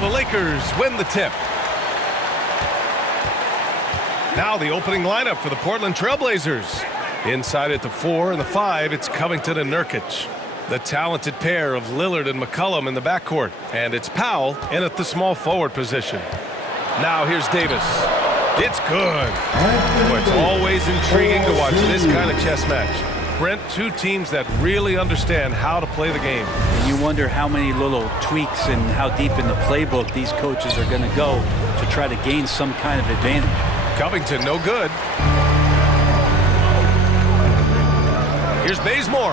So the Lakers win the tip. Now the opening lineup for the Portland Trailblazers. Inside at the 4 and the 5, it's Covington and Nurkic. The talented pair of Lillard and McCollum in the backcourt. And it's Powell in at the small forward position. Now here's Davis. It's good. Well, it's always intriguing to watch this kind of chess match. Brent, two teams that really understand how to play the game. And you wonder how many little tweaks and how deep in the playbook these coaches are going to go to try to gain some kind of advantage. Covington, no good. Here's Bazemore.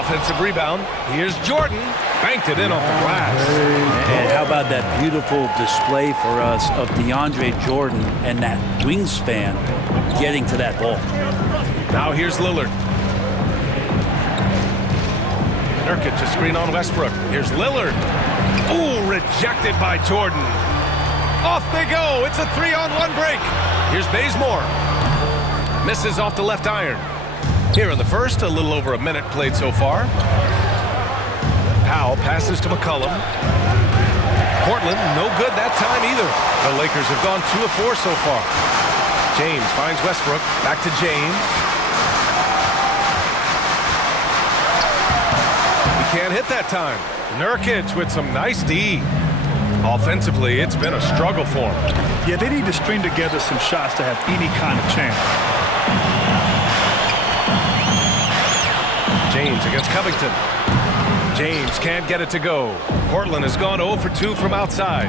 Offensive rebound. Here's Jordan. Banked it in off the glass. And how about that beautiful display for us of DeAndre Jordan and that wingspan getting to that ball. Now here's Lillard. Nurkic, a screen on Westbrook. Here's Lillard. Ooh, rejected by Jordan. Off they go. It's a 3-on-1 break. Here's Bazemore. Misses off the left iron. Here in the first, a little over a minute played so far. Powell passes to McCollum. Portland, no good that time either. The Lakers have gone 2 of 4 so far. James finds Westbrook. Back to James. He can't hit that time. Nurkic with some nice D. Offensively, it's been a struggle for him. Yeah, they need to string together some shots to have any kind of chance. James against Covington. James can't get it to go. Portland has gone 0 for 2 from outside.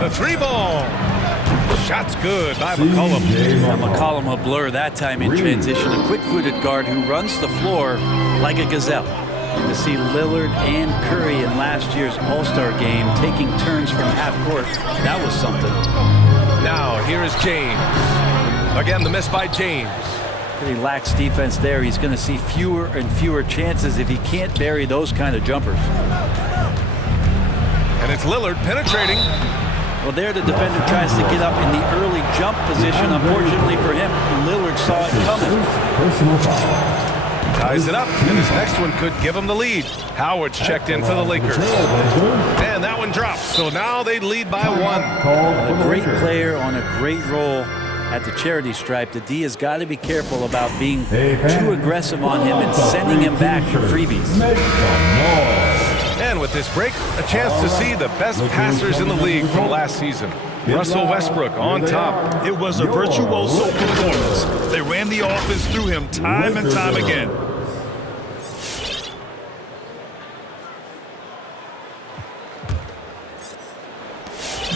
The 3-ball. Shot's good by McCollum. Now McCollum a blur that time in transition. A quick-footed guard who runs the floor like a gazelle. To see Lillard and Curry in last year's All-Star game taking turns from half court, that was something. Now here is James. Again, the miss by James. Pretty lax defense there. He's going to see fewer and fewer chances if he can't bury those kind of jumpers. And it's Lillard penetrating. Well, there the defender tries to get up in the early jump position. Unfortunately for him, Lillard saw it coming. Ties it up, and his next one could give him the lead. Howard's checked in for the Lakers. And that one drops, so now they lead by 1. A great player on a great role at the charity stripe. The D has got to be careful about being too aggressive on him and sending him back for freebies. And with this break, a chance to see the best passers in the league from last season. Russell Westbrook on top. It was a virtuoso performance. They ran the offense through him time and time again.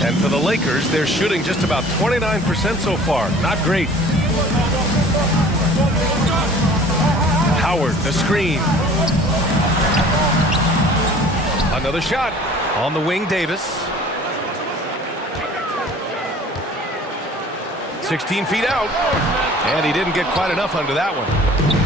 And for the Lakers, they're shooting just about 29% so far. Not great. Howard, the screen. Another shot. On the wing, Davis. 16 feet out. And he didn't get quite enough under that one.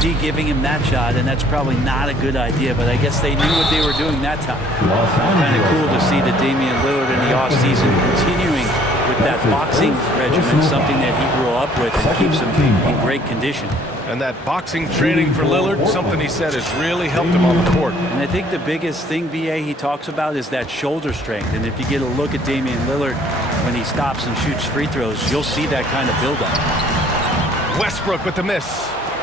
D giving him that shot, and that's probably not a good idea, but I guess they knew what they were doing that time. Kind of cool to see the Damian Lillard in the offseason continuing with that boxing regimen, something that he grew up with and keeps him in great condition. And that boxing training for Lillard, something he said has really helped him on the court. And I think the biggest thing, B.A., he talks about is that shoulder strength. And if you get a look at Damian Lillard when he stops and shoots free throws, you'll see that kind of buildup. Westbrook with the miss.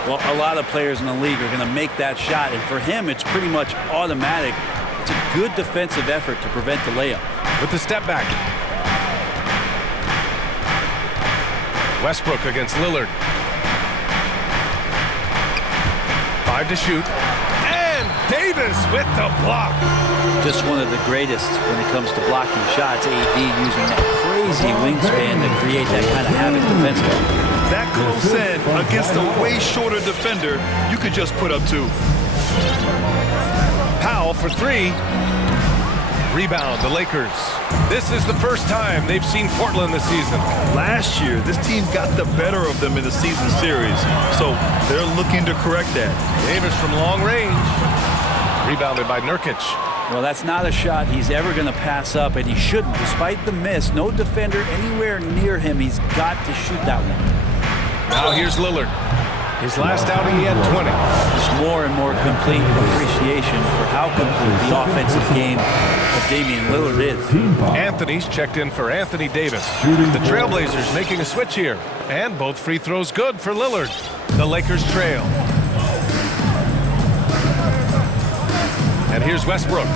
Well, a lot of players in the league are going to make that shot, and for him, it's pretty much automatic. It's a good defensive effort to prevent the layup. With the step back. Westbrook against Lillard. 5 to shoot. And Davis with the block. Just one of the greatest when it comes to blocking shots. AD using that crazy wingspan to create that kind of havoc defensively. That close in against a way shorter defender, you could just put up 2. Powell for 3. Rebound, the Lakers. This is the first time they've seen Portland this season. Last year, this team got the better of them in the season series, so they're looking to correct that. Davis from long range. Rebounded by Nurkic. Well, that's not a shot he's ever going to pass up, and he shouldn't. Despite the miss, no defender anywhere near him. He's got to shoot that one. Now here's Lillard. His last outing, he had 20. more and more complete appreciation for how complete the offensive game of Damian Lillard is. Anthony's checked in for Anthony Davis. The Trailblazers making a switch here. And both free throws good for Lillard. The Lakers trail. And here's Westbrook.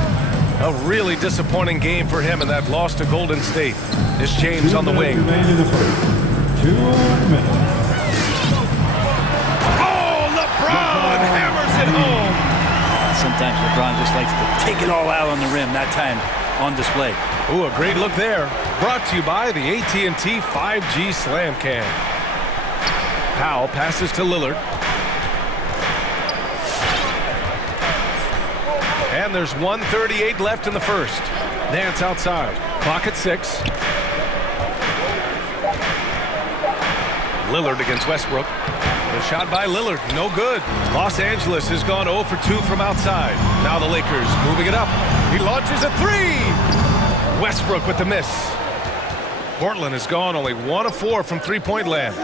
A really disappointing game for him in that loss to Golden State. It's James on the wing. 2 minutes. Oh, LeBron hammers it home. Sometimes LeBron just likes to take it all out on the rim, that time on display. Ooh, a great look there. Brought to you by the AT&T 5G Slam Cam. Powell passes to Lillard. And there's 1:38 left in the first. Nance outside. Clock at 6. Lillard against Westbrook. The shot by Lillard, no good. Los Angeles has gone 0 for 2 from outside. Now the Lakers moving it up. He launches a 3. Westbrook with the miss. Portland has gone only 1 of 4 from three-point land.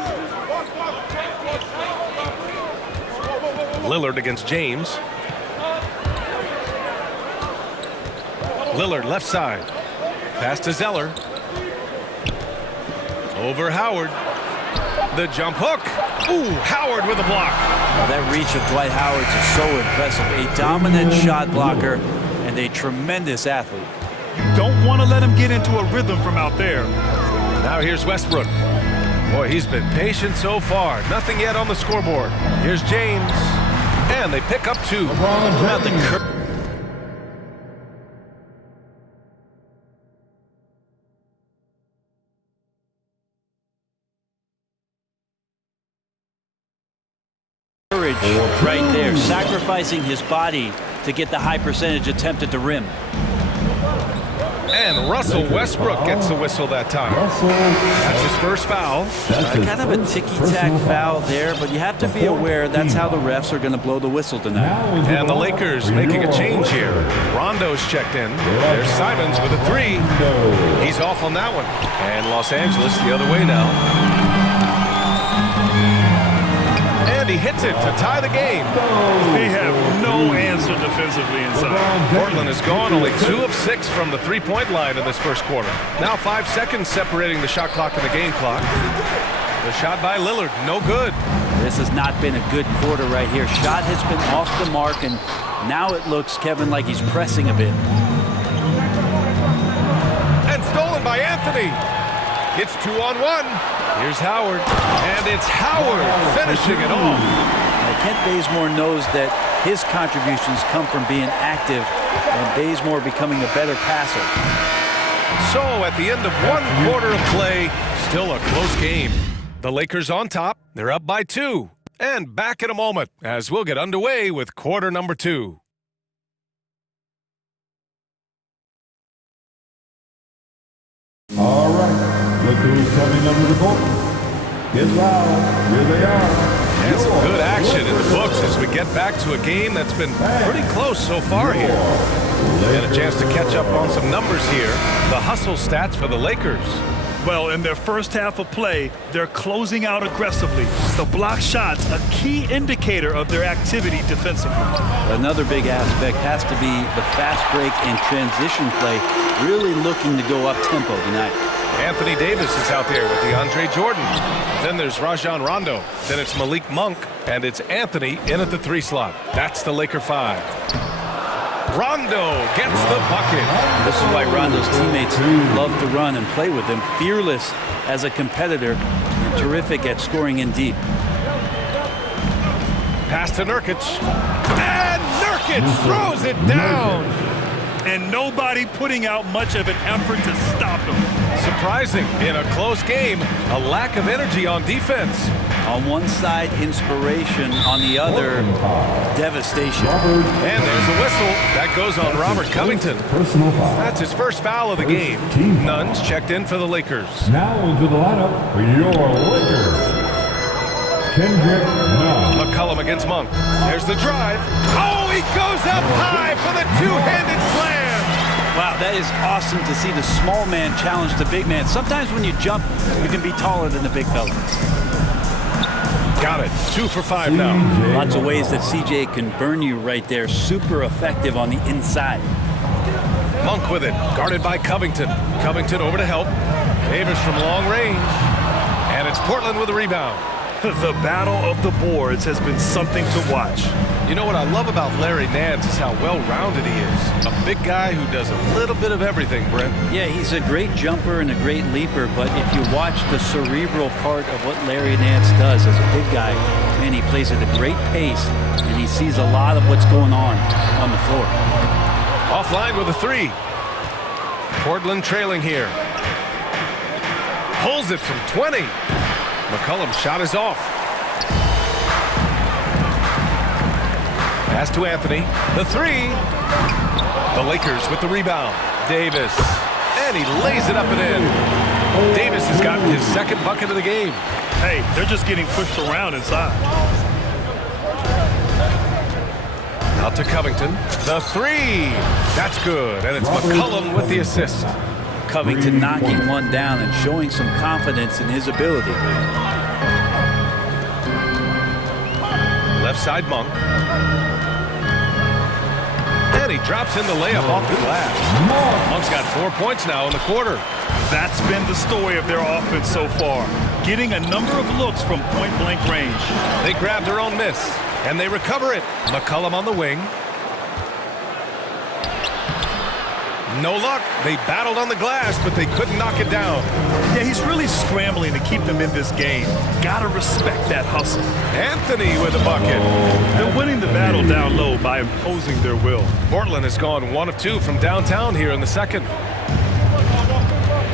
Lillard against James. Lillard left side. Pass to Zeller. Over Howard. The jump hook. Ooh, Howard with a block. Well, that reach of Dwight Howard is so impressive. A dominant shot blocker and a tremendous athlete. You don't want to let him get into a rhythm from out there. Now here's Westbrook. Boy, he's been patient so far. Nothing yet on the scoreboard. Here's James. And they pick up 2. About the courage right there, sacrificing his body to get the high percentage attempt at the rim. And Russell Westbrook gets the whistle that time. That's his first foul. Kind of a ticky-tack foul there, but you have to be aware that's how the refs are going to blow the whistle tonight. And the Lakers making a change here. Rondo's checked in. There's Simons with a 3. He's off on that one. And Los Angeles the other way now. And he hits it to tie the game. They have no answer defensively inside. Portland has gone only 2 of 6 from the three-point line in this first quarter. Now 5 seconds separating the shot clock and the game clock. The shot by Lillard, no good. This has not been a good quarter right here. Shot has been off the mark, and now it looks, Kevin, like he's pressing a bit. And stolen by Anthony. It's 2-on-1. Here's Howard. And it's Howard finishing it off. Now, Kent Bazemore knows that his contributions come from being active and Bazemore becoming a better passer. So at the end of 1 quarter of play, still a close game. The Lakers on top. They're up by 2. And back in a moment as we'll get underway with quarter number 2. All right, look who's coming under the court. Get loud, here they are. And some good action in the books as we get back to a game that's been pretty close so far here. And a chance to catch up on some numbers here. The hustle stats for the Lakers. Well, in their first half of play, they're closing out aggressively. The block shots, a key indicator of their activity defensively. Another big aspect has to be the fast break and transition play, really looking to go up-tempo tonight. Anthony Davis is out there with DeAndre Jordan. Then there's Rajon Rondo. Then it's Malik Monk. And it's Anthony in at the 3 slot. That's the Laker 5. Rondo gets the bucket. This is why Rondo's teammates love to run and play with him. Fearless as a competitor and terrific at scoring in deep. Pass to Nurkic. And Nurkic throws it down. And nobody putting out much of an effort to stop him. Surprising in a close game, a lack of energy on defense. On one side, inspiration. On the other, devastation. And there's a whistle. That goes on Robert Covington. That's his first foul of the game. Nunn's checked in for the Lakers. Now into the lineup for your Lakers. Kendrick Nunn. McCollum against Monk. There's the drive. Oh, he goes up high for the two-handed slam. Wow, that is awesome to see the small man challenge the big man. Sometimes when you jump, you can be taller than the big fella. Got it. 2 for 5 now. Lots of ways that CJ can burn you right there. Super effective on the inside. Monk with it, guarded by Covington. Covington over to help. Davis from long range. And it's Portland with a rebound. The battle of the boards has been something to watch. You know what I love about Larry Nance is how well-rounded he is. A big guy who does a little bit of everything, Brent. Yeah, he's a great jumper and a great leaper, but if you watch the cerebral part of what Larry Nance does as a big guy, man, he plays at a great pace, and he sees a lot of what's going on the floor. Offline with a 3. Portland trailing here. Pulls it from 20. McCollum's shot is off. Pass to Antony. The 3. The Lakers with the rebound. Davis. And he lays it up and in. Davis has gotten his second bucket of the game. Hey, they're just getting pushed around inside. Out to Covington. The 3. That's good. And it's McCollum with the assist. Covington knocking one down and showing some confidence in his ability. Left side Monk. And he drops in the layup off the glass. Monk's got 4 points now in the quarter. That's been the story of their offense so far. Getting a number of looks from point-blank range. They grab their own miss, and they recover it. McCollum on the wing. No luck. They battled on the glass, but they couldn't knock it down. Yeah, he's really scrambling to keep them in this game. Gotta respect that hustle. Antony with a bucket. They're winning the battle down low by imposing their will. Portland has gone 1 of 2 from downtown here in the second.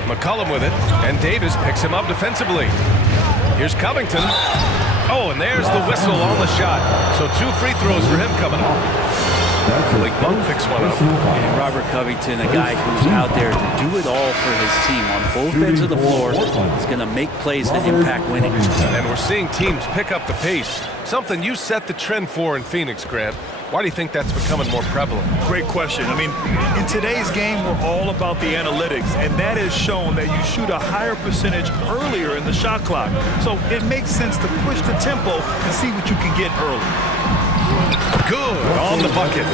McCollum with it, and Davis picks him up defensively. Here's Covington. Oh, and there's the whistle on the shot. So 2 free throws for him coming up. Like Monk picks one up. And Robert Covington, a guy who's out there to do it all for his team on both ends of the floor. He's going to make plays that impact winning. And we're seeing teams pick up the pace. Something you set the trend for in Phoenix, Grant. Why do you think that's becoming more prevalent? Great question. I mean, in today's game, we're all about the analytics, and that has shown that you shoot a higher percentage earlier in the shot clock. So it makes sense to push the tempo and see what you can get early. Good on the bucket.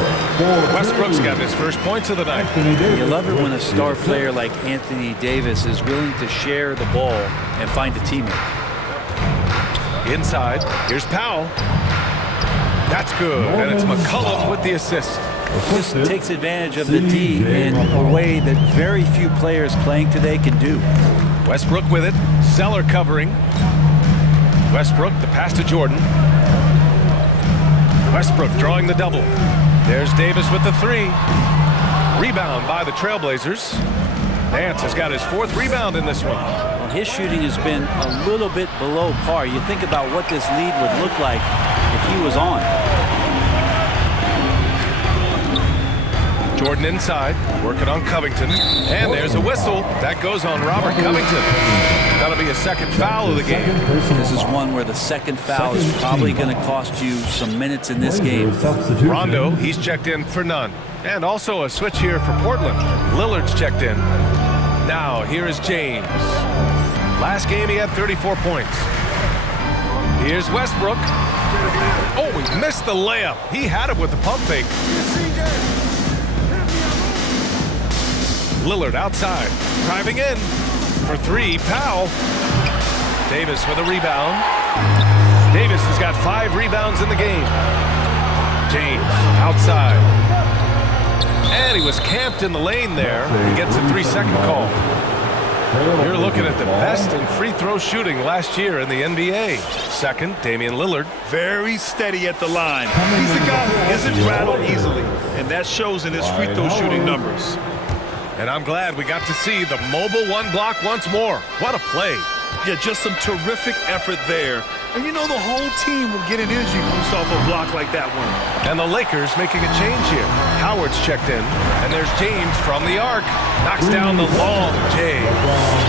Westbrook's got his first points of the night. You love it when a star player like Anthony Davis is willing to share the ball and find a teammate. Inside, here's Powell. That's good, and it's McCollum with the assist. This takes advantage of the D in a way that very few players playing today can do. Westbrook with it. Zeller covering. Westbrook, the pass to Jordan. Westbrook drawing the double. There's Davis with the 3. Rebound by the Trailblazers. Nance has got his 4th rebound in this one. Well, his shooting has been a little bit below par. You think about what this lead would look like if he was on. Jordan inside, working on Covington. And there's a whistle. That goes on Robert Covington. That'll be a second foul of the game. This is one where the second foul is probably going to cost you some minutes in this game. Rondo, he's checked in for none. And also a switch here for Portland. Lillard's checked in. Now, here is James. Last game, he had 34 points. Here's Westbrook. Oh, he missed the layup. He had it with the pump fake. Lillard outside, driving in for 3. Powell. Davis with a rebound. Davis has got 5 rebounds in the game. James outside. And he was camped in the lane there. He gets a 3-second call. You're looking at the best in free throw shooting last year in the NBA. Second, Damian Lillard. Very steady at the line. He's a guy who isn't rattled easily, and that shows in his free throw shooting numbers. And I'm glad we got to see the mobile 1 block once more. What a play. Yeah, just some terrific effort there. And you know the whole team will get an energy boost off a block like that one. And the Lakers making a change here. Howard's checked in. And there's James from the arc. Knocks down the long J.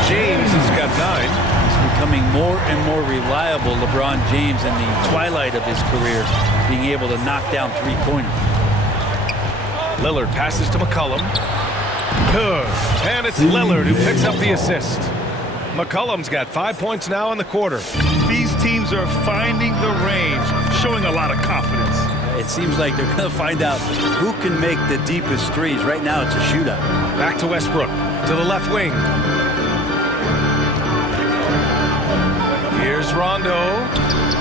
James has got 9. He's becoming more and more reliable, LeBron James, in the twilight of his career, being able to knock down 3-pointers. Lillard passes to McCollum. Good. And it's Lillard who picks up the assist. McCollum's got 5 points now in the quarter. These teams are finding the range, showing a lot of confidence. It seems like they're going to find out who can make the deepest threes. Right now, it's a shootout. Back to Westbrook, to the left wing. Here's Rondo.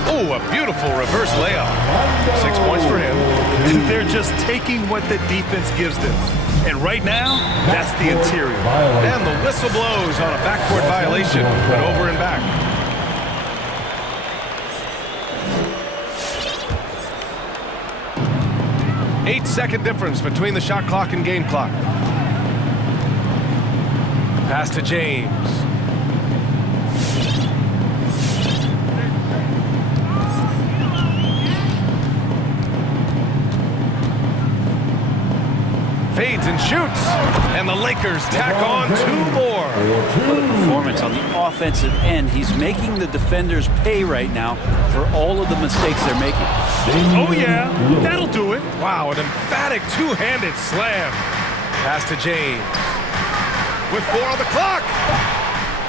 Oh, a beautiful reverse layup. 6 points for him. They're just taking what the defense gives them. And right now, that's the interior. And the whistle blows on a backcourt violation. Went over and back. Eight-second difference between the shot clock and game clock. Pass to James. Fades and shoots. And the Lakers tack on 2 more. What a performance on the offensive end. He's making the defenders pay right now for all of the mistakes they're making. Oh, yeah. That'll do it. Wow, an emphatic two-handed slam. Pass to James. With 4 on the clock.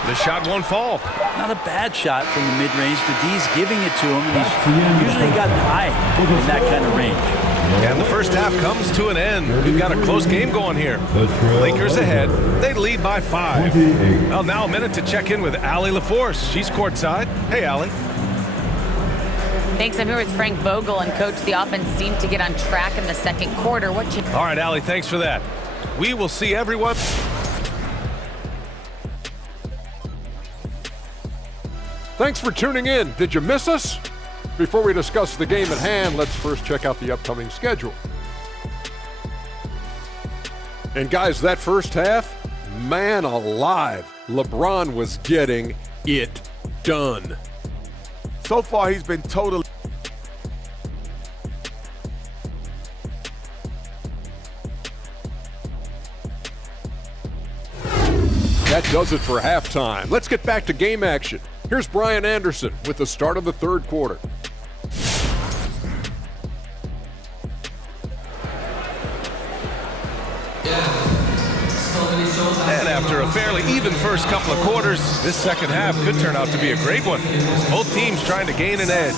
The shot won't fall. Not a bad shot from the mid-range. The D's giving it to him, and he's usually gotten high in that kind of range. And the first half comes to an end. We've got a close game going here. Lakers ahead. They lead by 5. Well, now a minute to check in with Allie LaForce. She's courtside. Hey, Allie. Thanks. I'm here with Frank Vogel, and Coach, the offense seemed to get on track in the second quarter. All right, Allie, thanks for that. We will see everyone. Thanks for tuning in. Did you miss us? Before we discuss the game at hand, let's first check out the upcoming schedule. And guys, that first half, man alive, LeBron was getting it done. So far, he's been totally. That does it for halftime. Let's get back to game action. Here's Brian Anderson with the start of the third quarter. And after a fairly even first couple of quarters, this second half could turn out to be a great one. As both teams trying to gain an edge.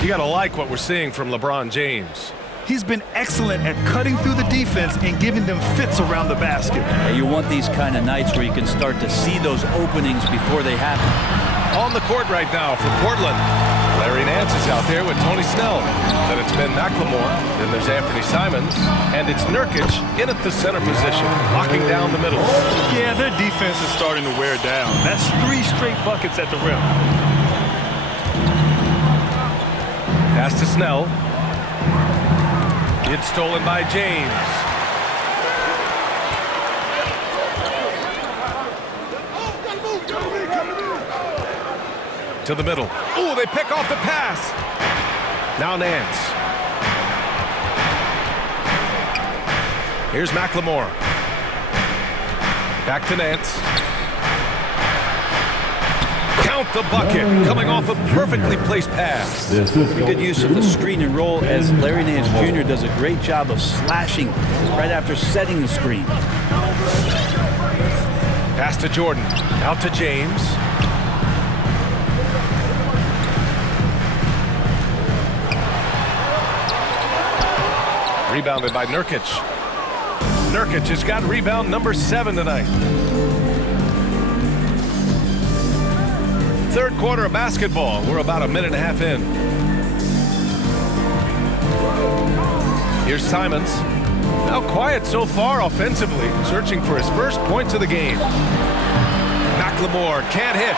You got to like what we're seeing from LeBron James. He's been excellent at cutting through the defense and giving them fits around the basket. And you want these kind of nights where you can start to see those openings before they happen. On the court right now for Portland. Larry Nance is out there with Tony Snell. Then it's Ben McLemore. Then there's Anthony Simons. And it's Nurkic in at the center position, locking down the middle. Yeah, their defense is starting to wear down. That's 3 straight buckets at the rim. Pass to Snell. It's stolen by James. To the middle. Oh, they pick off the pass. Now Nance. Here's McLemore. Back to Nance. Count the bucket, coming off a perfectly placed pass. Good use of the screen and roll, as Larry Nance Jr. does a great job of slashing right after setting the screen. Pass to Jordan. Out to James. Rebounded by Nurkic. Nurkic has got rebound number 7 tonight. Third quarter of basketball. We're about a minute and a half in. Here's Simons. Now quiet so far offensively, searching for his first points of the game. McLemore can't hit.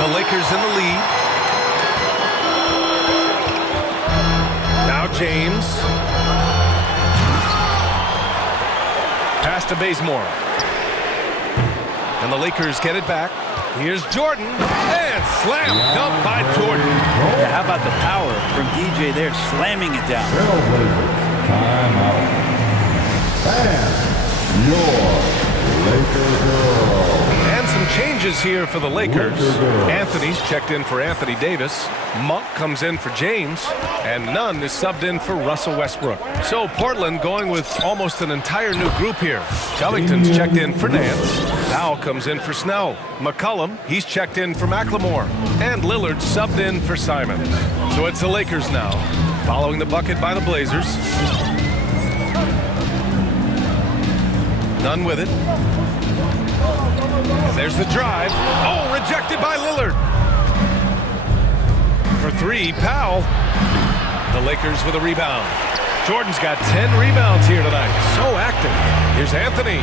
The Lakers in the lead. Now James. Pass to Bazemore. And the Lakers get it back. Here's Jordan. And slam dunk by Jordan. Yeah, how about the power from DJ there, slamming it down. Time out. And your Laker girl. And some Changes here for the Lakers. Anthony's checked in for Anthony Davis. Monk comes in for James. And Nunn is subbed in for Russell Westbrook. So Portland going with almost an entire new group here. Covington's checked in for Nance. Powell comes in for Snell. McCollum, he's checked in for McLemore. And Lillard subbed in for Simons. So it's the Lakers now, following the bucket by the Blazers. Nunn with it. And there's the drive. Oh, rejected by Lillard. For three, Powell. The Lakers with a rebound. Jordan's got 10 rebounds here tonight. So active. Here's Anthony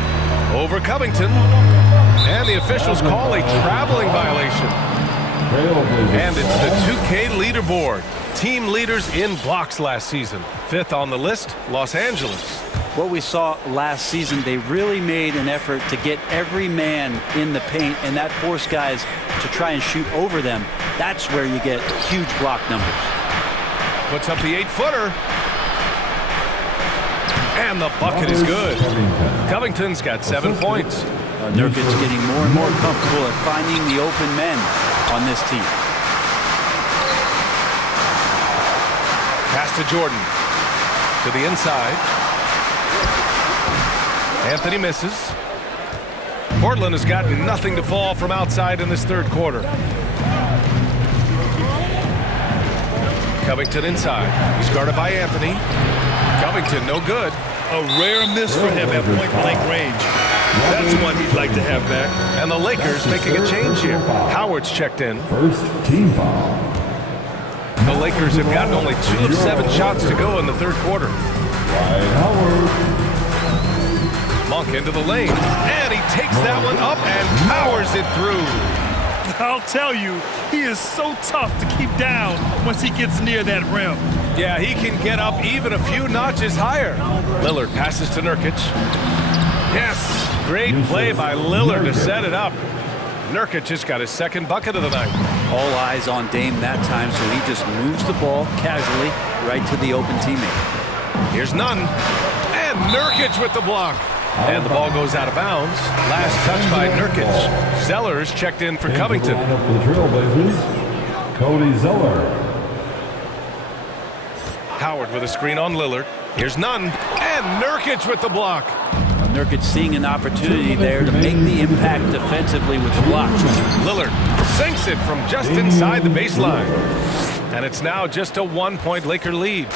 over Covington. And the officials call a traveling violation. And it's the 2K leaderboard. Team leaders in blocks last season. Fifth on the list, Los Angeles. What we saw last season, they really made an effort to get every man in the paint, and that forced guys to try and shoot over them. That's where you get huge block numbers. Puts up the 8-footer. And the bucket is good. Covington's got 7 points. Nurkic's getting more and more comfortable at finding the open men on this team. Pass to Jordan. To the inside. Anthony misses. Portland has got nothing to fall from outside in this third quarter. Covington inside. He's guarded by Anthony. Covington, no good. A rare miss for him at point-blank range. That's one he'd like to have back. And the Lakers making a change here. Howard's checked in. First team foul. The Lakers have gotten only 2 of 7 shots to go in the third quarter. Dwight Howard. Monk into the lane. And he takes that one up and powers it through. I'll tell you, he is so tough to keep down once he gets near that rim. Yeah, he can get up even a few notches higher. Lillard passes to Nurkic. Yes, great play by Lillard to set it up. Nurkic just got his second bucket of the night. All eyes on Dame that time, so he just moves the ball casually right to the open teammate. Here's Nunn. And Nurkic with the block. And the ball goes out of bounds. Last touch by Nurkic. Zeller's checked in for Covington. For the Trailblazers, Cody Zeller. Howard with a screen on Lillard. Here's Nunn. And Nurkic with the block. Nurkic seeing an opportunity there to make the impact defensively with the block. Lillard sinks it from just inside the baseline. And it's now just a 1-point Laker lead.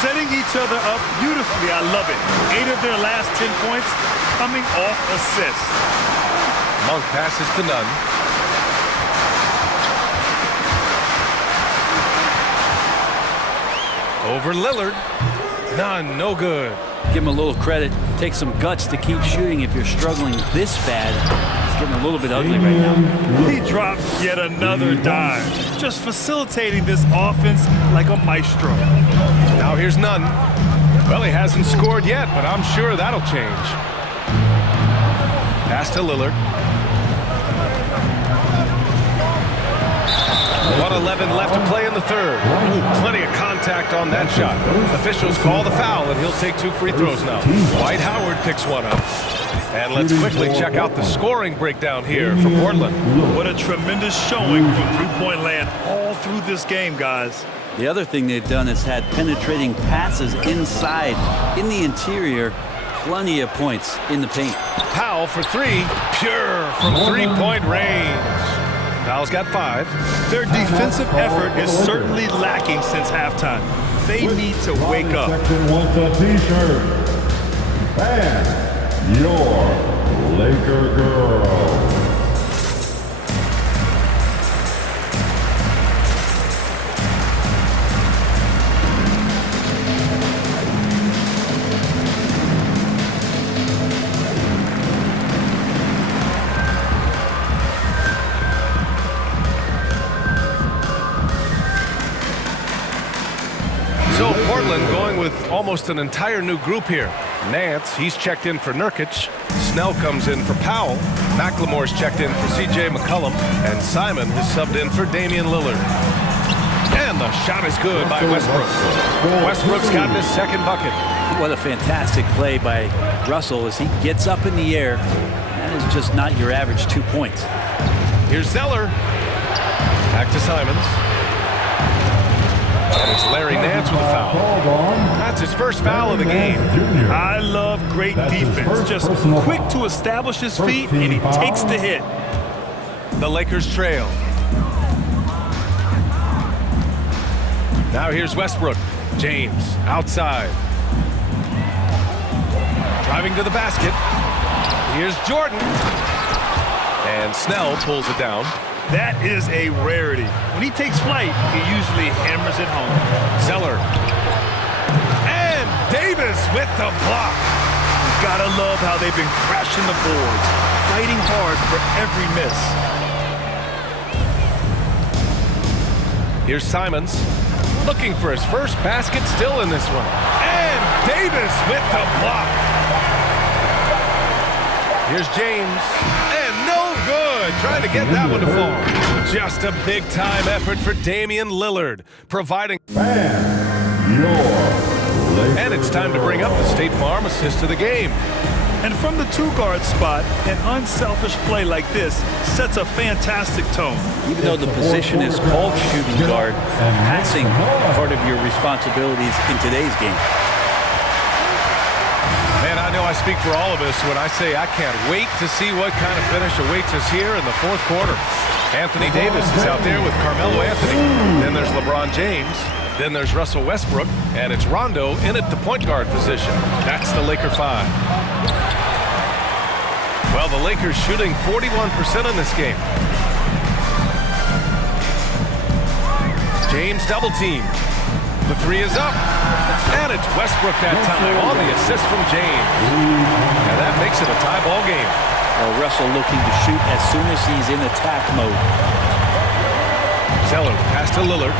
Setting each other up beautifully. I love it. 8 of their last 10 points coming off assists. Monk passes to Nunn. Over Lillard. Nunn, no good. Give him a little credit. Take some guts to keep shooting if you're struggling this bad. It's getting a little bit ugly right now. He drops yet another dime. Just facilitating this offense like a maestro. Now here's Nunn. Well, he hasn't scored yet, but I'm sure that'll change. Pass to Lillard. 1:11 left to play in the third. Ooh, plenty of contact on that shot. Officials call the foul, and he'll take 2 free throws now. Dwight Howard picks one up. And let's quickly check out the scoring breakdown here for Portland. What a tremendous showing from three-point land all through this game, guys. The other thing they've done is had penetrating passes inside, in the interior, plenty of points in the paint. Powell for 3, pure from 3-point range. Powell's got 5. Their defensive effort is certainly lacking since halftime. They need to wake up. Section wants a t-shirt. And your Laker girl. So Portland going with almost an entire new group here. Nance, he's checked in for Nurkic. Snell comes in for Powell. McLemore's checked in for C.J. McCollum. And Simon has subbed in for Damian Lillard. And the shot is good by Westbrook. Westbrook's gotten his second bucket. What a fantastic play by Russell as he gets up in the air. That is just not your average 2 points. Here's Zeller. Back to Simons. And it's Larry Nance with a foul. That's his first foul of the game. I love great defense. Just quick to establish his feet, and he takes the hit. The Lakers trail. Now here's Westbrook. James outside. Driving to the basket. Here's Jordan. And Snell pulls it down. That is a rarity. When he takes flight, he usually hammers it home. Zeller. And Davis with the block. You gotta love how they've been crashing the boards, fighting hard for every miss. Here's Simons. Looking for his first basket, still in this one. And Davis with the block. Here's James. And no good. Trying to get that one to fall. Just a big-time effort for Damian Lillard, providing. And it's time to bring up the State Farm assist of the game. And from the two-guard spot, an unselfish play like this sets a fantastic tone. Even though the position is called shooting guard, passing part of your responsibilities in today's game. Man, I know I speak for all of us when I say I can't wait to see what kind of finish awaits us here in the fourth quarter. Anthony Davis is out there with Carmelo Anthony. Then there's LeBron James. Then there's Russell Westbrook. And it's Rondo in at the point guard position. That's the Laker 5. Well, the Lakers shooting 41% in this game. James double team. The three is up. And it's Westbrook that time on the assist from James. And that makes it a tie ball game. Well, Russell looking to shoot as soon as he's in attack mode. Zeller pass to Lillard.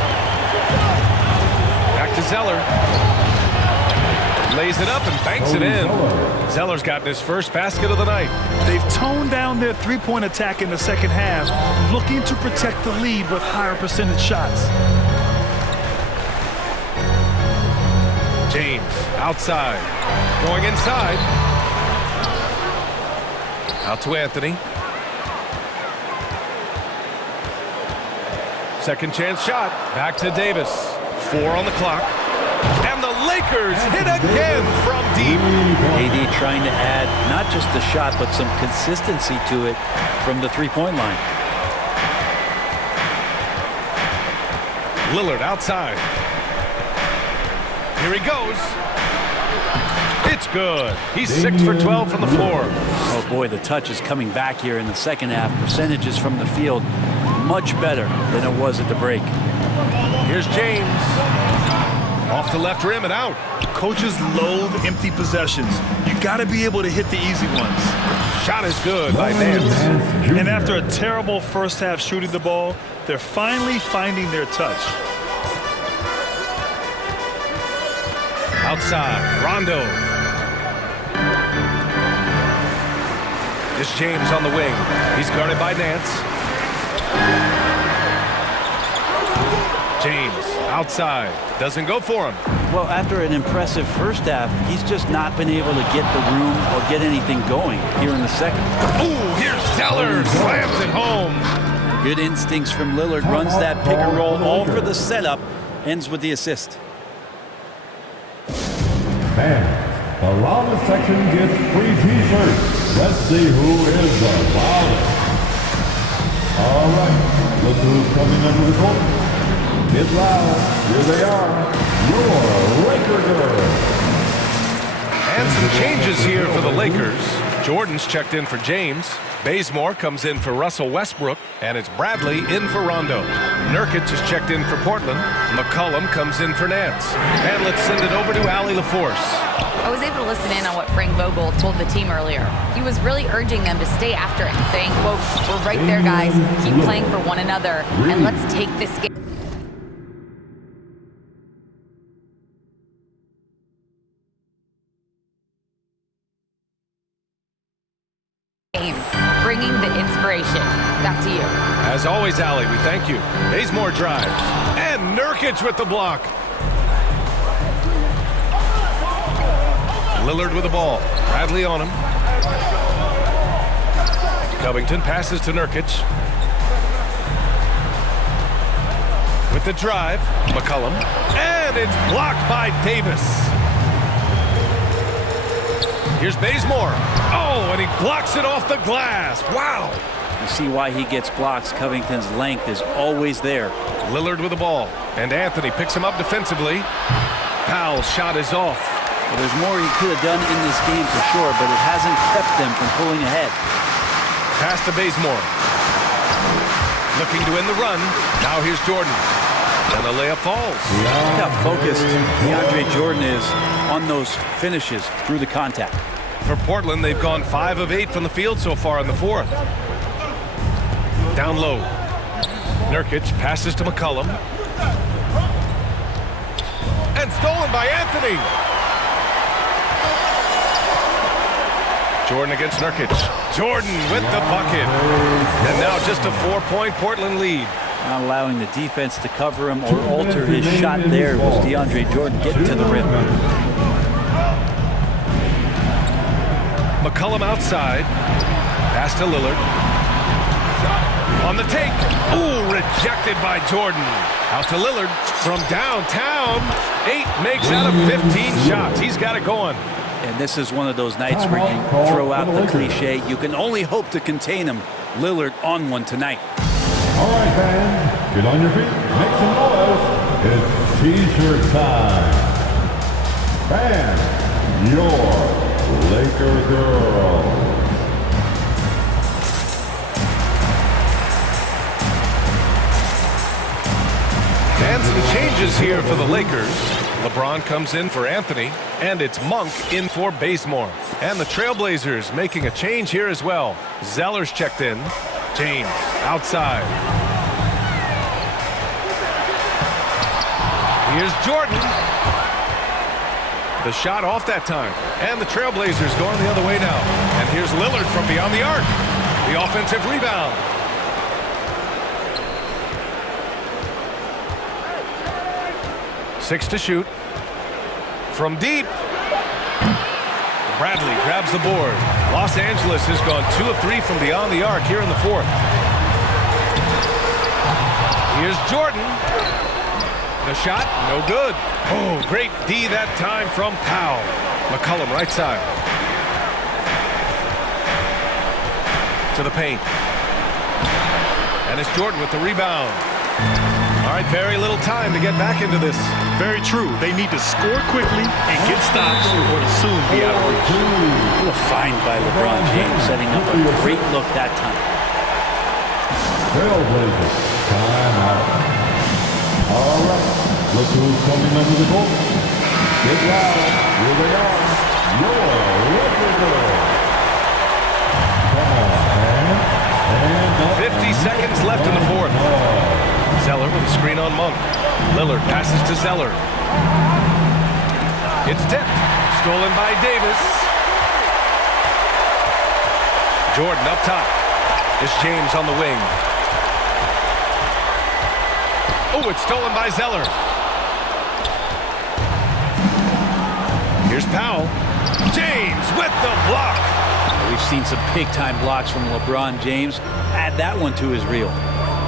Back to Zeller. Lays it up and banks it in. Zeller's gotten his first basket of the night. They've toned down their three-point attack in the second half, looking to protect the lead with higher percentage shots. James outside. Going inside. Out to Anthony. Second chance shot. Back to Davis. 4 on the clock. And the Lakers hit again from deep. AD trying to add not just the shot, but some consistency to it from the three-point line. Lillard outside. Here he goes. It's good. He's 6 for 12 from the floor. Oh boy, the touch is coming back here in the second half. Percentages from the field much better than it was at the break. Here's James. Off the left rim and out. Coaches loathe empty possessions. You got to be able to hit the easy ones. Shot is good by Nance. And after a terrible first half shooting the ball, they're finally finding their touch. Outside, Rondo. It's James on the wing. He's guarded by Nance. James outside. Doesn't go for him. Well, after an impressive first half, he's just not been able to get the room or get anything going here in the second. Ooh, here's Zeller. Slams it home. Good instincts from Lillard. Runs that pick and roll all for the setup. Ends with the assist. Fans, the loudest section gets free t-shirts. Let's see who is the loudest. All right, look who's coming under the court. Get loud. Here they are, your Laker girls. And some changes here for the Lakers. Jordan's checked in for James. Bazemore comes in for Russell Westbrook. And it's Bradley in for Rondo. Nurkic is checked in for Portland. McCollum comes in for Nance. And let's send it over to Allie LaForce. I was able to listen in on what Frank Vogel told the team earlier. He was really urging them to stay after it, saying, quote, "We're right there, guys. Keep playing for one another, and let's take this game." Bringing the inspiration. Back to you. As always, Allie, we thank you. Bazemore drives. And Nurkic with the block. Lillard with the ball. Bradley on him. Covington passes to Nurkic. with the drive. McCollum. And it's blocked by Davis. Here's Bazemore. Oh, and he blocks it off the glass. Wow. You see why he gets blocks. Covington's length is always there. Lillard with the ball. And Anthony picks him up defensively. Powell's shot is off. Well, there's more he could have done in this game for sure, but it hasn't kept them from pulling ahead. Pass to Bazemore. Looking to end the run. Now here's Jordan. And the layup falls. Look how focused DeAndre Jordan is on those finishes through the contact. For Portland, they've gone 5 of 8 from the field so far in the fourth. Down low. Nurkic passes to McCollum. And stolen by Antony. Jordan against Nurkic. Jordan with the bucket. And now just a 4-point Portland lead. Not allowing the defense to cover him or alter his shot there was DeAndre Jordan getting to the rim. McCollum outside. Pass to Lillard. On the take. Ooh, rejected by Jordan. Out to Lillard from downtown. 8 makes out of 15 shots. He's got it going. And this is one of those nights where you throw out the cliche. You can only hope to contain him. Lillard on one tonight. All right, fans, get on your feet, make some noise. It's T-shirt time. And your Laker girls. And some changes here for the Lakers. LeBron comes in for Anthony, and it's Monk in for Bazemore. And the Trailblazers making a change here as well. Zeller's checked in. James outside. Here's Jordan. The shot off that time. And the Trailblazers going the other way now. And here's Lillard from beyond the arc. The offensive rebound. Six to shoot. From deep. Bradley grabs the board. Los Angeles has gone 2 of 3 from beyond the arc here in the fourth. Here's Jordan. The shot, no good. Oh, great D that time from Powell. McCollum right side. To the paint. And it's Jordan with the rebound. All right, very little time to get back into this. Very true. They need to score quickly and get stops or to soon be out of reach. What a find by LeBron James, setting up a great look that time. Trailblazers, time out. All right, look who's coming under the goal. Get loud. Here they are. Your Laker girls. Come on, and 50 seconds left in the fourth. Zeller with a screen on Monk. Lillard passes to Zeller. It's tipped. Stolen by Davis. Jordan up top. It's James on the wing. Oh, it's stolen by Zeller. Here's Powell. James with the block. We've seen some big-time blocks from LeBron James. Add that one to his reel.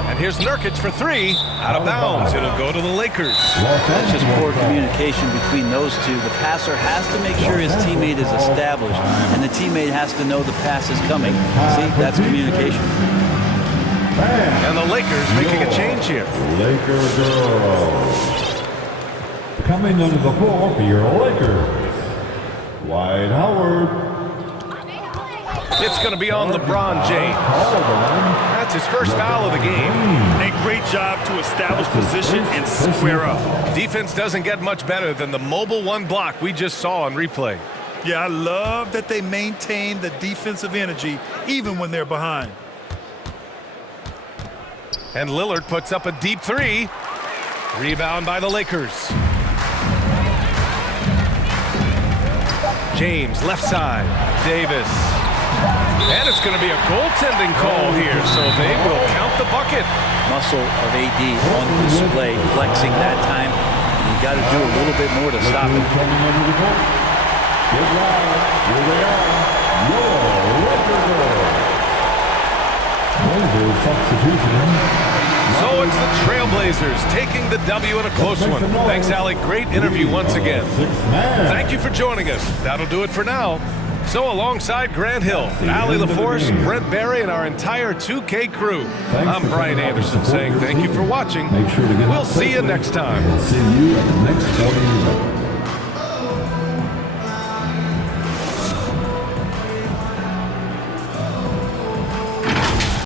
And here's Nurkic for 3. Out of bounds. It'll go to the Lakers. That's just poor communication between those two. The passer has to make sure his teammate is established, and the teammate has to know the pass is coming. See, that's communication. And the Lakers making a change here. Laker girls. Coming under the floor for your Lakers. Dwight Howard. It's going to be on LeBron James. That's his first foul of the game. A great job to establish position and square up. Defense doesn't get much better than the mobile one block we just saw on replay. Yeah, I love that they maintain the defensive energy even when they're behind. And Lillard puts up a deep 3. Rebound by the Lakers. James left side. Davis. And it's going to be a goaltending call here, so they will count the bucket. Muscle of AD on display, flexing that time. And you got to do a little bit more to stop him. Get loud. Here they are. Your Laker girls. There's a substitution. So it's the Trailblazers taking the W in a close one. Thanks, Allie. Great interview once again. Thank you for joining us. That'll do it for now. So alongside Grant Hill, Allie LaForce, Brent Barry, and our entire 2K crew, I'm Brian Anderson saying thank you for watching. We'll see you next time. We'll see you at the next sporting event.